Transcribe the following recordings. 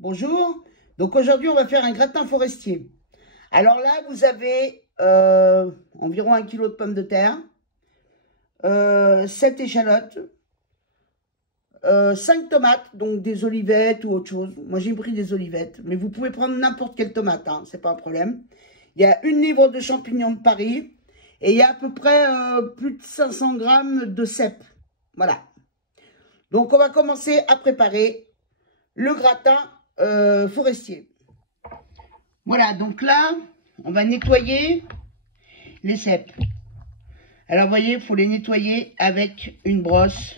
Bonjour. Donc aujourd'hui, on va faire un gratin forestier. Alors là, vous avez environ 1 kg de pommes de terre, 7 échalotes, 5 tomates, donc des olivettes ou autre chose. Moi, j'ai pris des olivettes, mais vous pouvez prendre n'importe quelle tomate, hein, c'est pas un problème. Il y a 1 livre de champignons de Paris et il y a à peu près plus de 500 grammes de cèpes. Voilà. Donc, on va commencer à préparer le gratin forestier. Voilà, donc là, on va nettoyer les cèpes. Alors, vous voyez, il faut les nettoyer avec une brosse.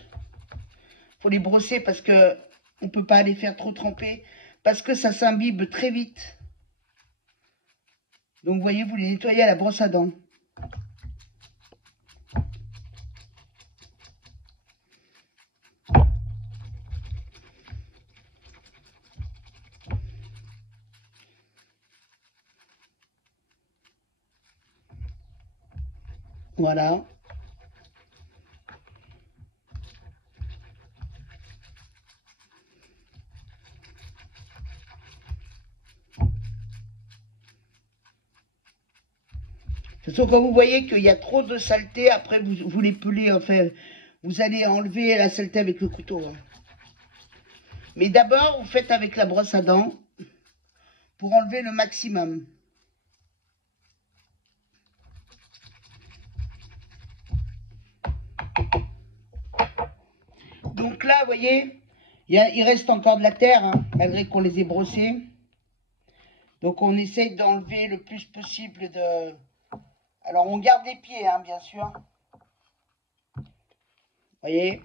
Il faut les brosser parce que on ne peut pas les faire trop tremper parce que ça s'imbibe très vite. Donc, vous voyez, vous les nettoyez à la brosse à dents. Voilà. De toute façon, quand vous voyez qu'il y a trop de saleté, après vous les pelez, enfin, vous allez enlever la saleté avec le couteau. Hein. Mais d'abord, vous faites avec la brosse à dents pour enlever le maximum. Donc là, vous voyez, il reste encore de la terre, hein, malgré qu'on les ait brossés. Donc on essaye d'enlever le plus possible de... Alors on garde les pieds, hein, bien sûr. Vous voyez.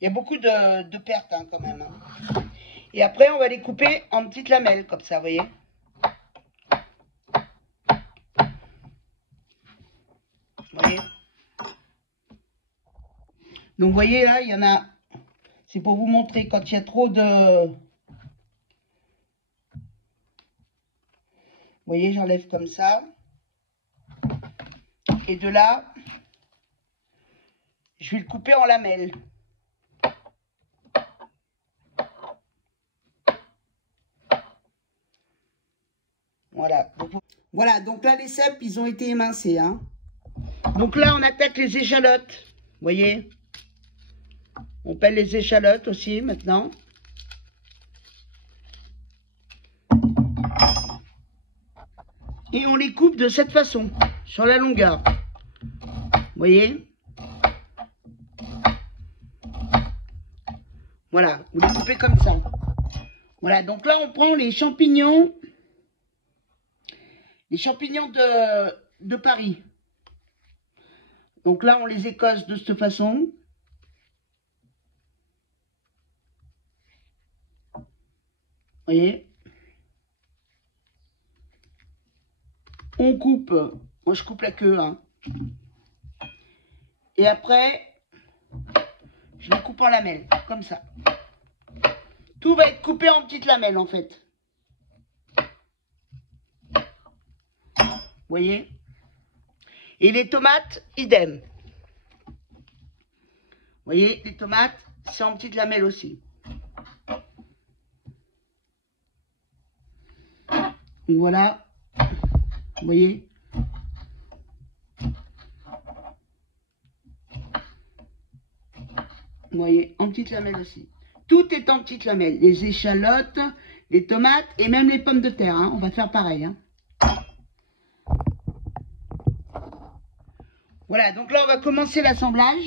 Il y a beaucoup de pertes, hein, quand même. Hein. Et après, on va les couper en petites lamelles, comme ça, vous voyez. Vous voyez. Donc, vous voyez, là, il y en a... C'est pour vous montrer, quand il y a trop de... Vous voyez, j'enlève comme ça. Et de là, je vais le couper en lamelles. Voilà. Voilà, donc là, les cèpes, ils ont été émincés. Hein. Donc là, on attaque les échalotes. Vous voyez? On pèle les échalotes aussi, maintenant. Et on les coupe de cette façon, sur la longueur. Vous voyez? Voilà, vous les coupez comme ça. Voilà, donc là, on prend les champignons de Paris. Donc là, on les écosse de cette façon. Vous voyez? On coupe. Moi, je coupe la queue. Hein. Et après, je les coupe en lamelles, comme ça. Tout va être coupé en petites lamelles, en fait. Vous voyez? Et les tomates, idem. Vous voyez, les tomates, c'est en petites lamelles aussi. Donc voilà. Vous voyez? Vous voyez, en petites lamelles aussi. Tout est en petites lamelles. Les échalotes, les tomates et même les pommes de terre. Hein. On va faire pareil. Hein. Voilà, donc là, on va commencer l'assemblage.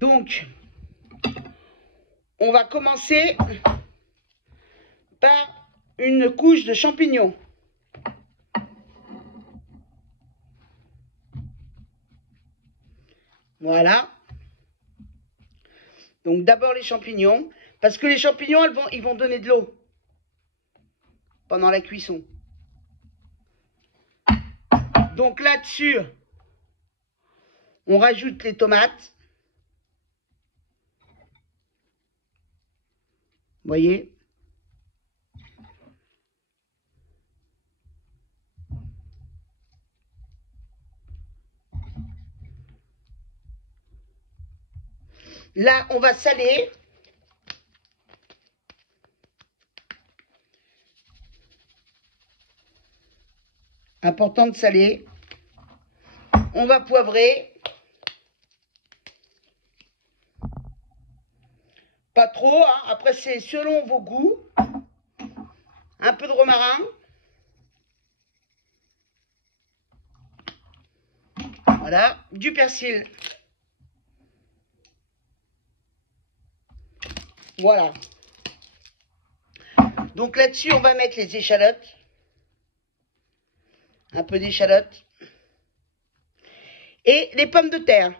Donc, on va commencer par une couche de champignons. Voilà. Donc d'abord les champignons, parce que les champignons, ils vont donner de l'eau pendant la cuisson. Donc là-dessus, on rajoute les tomates. Vous voyez? Là, on va saler. Important de saler. On va poivrer. Pas trop, hein. Après c'est selon vos goûts. Un peu de romarin. Voilà, du persil. Voilà. Donc là-dessus, on va mettre les échalotes. Un peu d'échalotes. Et les pommes de terre.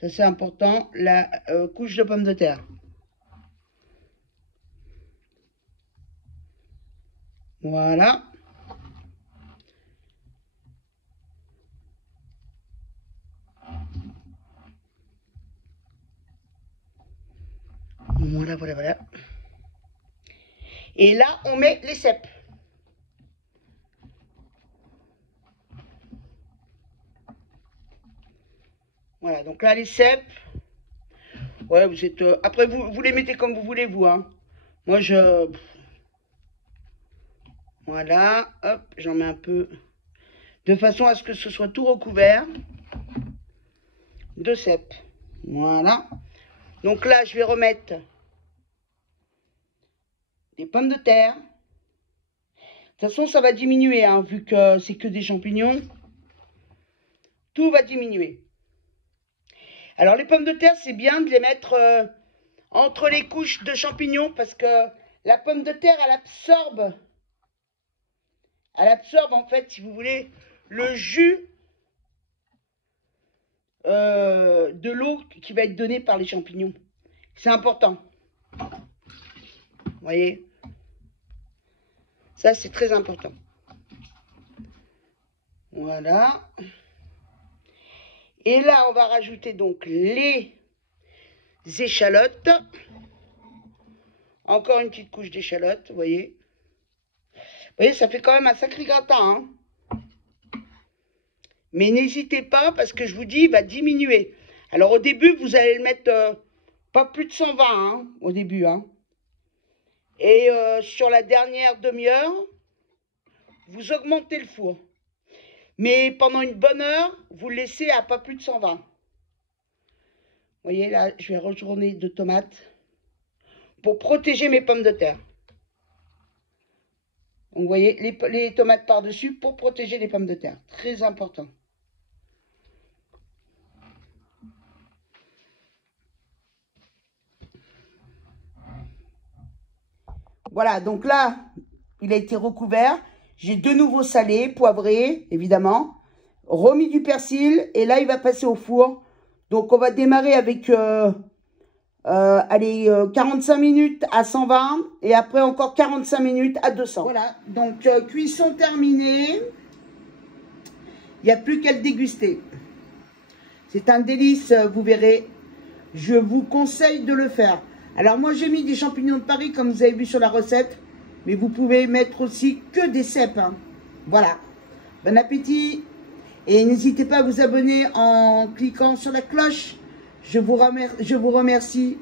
Ça, c'est important, la couche de pommes de terre. Voilà. Voilà, voilà, voilà. Et là, on met les cèpes. Voilà, donc là, les cèpes. Ouais, vous êtes... après, vous les mettez comme vous voulez, vous. Hein. Moi, je... Voilà, hop, j'en mets un peu. De façon à ce que ce soit tout recouvert de cèpes. Voilà. Donc là, je vais remettre des pommes de terre. De toute façon, ça va diminuer, hein, vu que c'est que des champignons. Tout va diminuer. Alors, les pommes de terre, c'est bien de les mettre entre les couches de champignons parce que la pomme de terre, elle absorbe, en fait, si vous voulez, le jus de l'eau qui va être donnée par les champignons. C'est important. Vous voyez? Ça, c'est très important. Voilà. Et là, on va rajouter donc les échalotes. Encore une petite couche d'échalotes, vous voyez. Vous voyez, ça fait quand même un sacré gratin. Hein. Mais n'hésitez pas, parce que je vous dis, il va diminuer. Alors, au début, vous allez le mettre pas plus de 120, hein, au début. Hein. Et sur la dernière demi-heure, vous augmentez le four. Mais pendant une bonne heure, vous le laissez à pas plus de 120. Vous voyez, là, je vais retourner de tomates pour protéger mes pommes de terre. Donc, vous voyez, les tomates par-dessus pour protéger les pommes de terre. Très important. Voilà, donc là, il a été recouvert. J'ai de nouveau salé, poivré, évidemment. Remis du persil. Et là, il va passer au four. Donc, on va démarrer avec... allez, 45 minutes à 120 et après encore 45 minutes à 200. Voilà, donc cuisson terminée. Il n'y a plus qu'à le déguster. C'est un délice, vous verrez. Je vous conseille de le faire. Alors moi j'ai mis des champignons de Paris comme vous avez vu sur la recette. Mais vous pouvez mettre aussi que des cèpes. Hein. Voilà. Bon appétit. Et n'hésitez pas à vous abonner en cliquant sur la cloche. Je vous remercie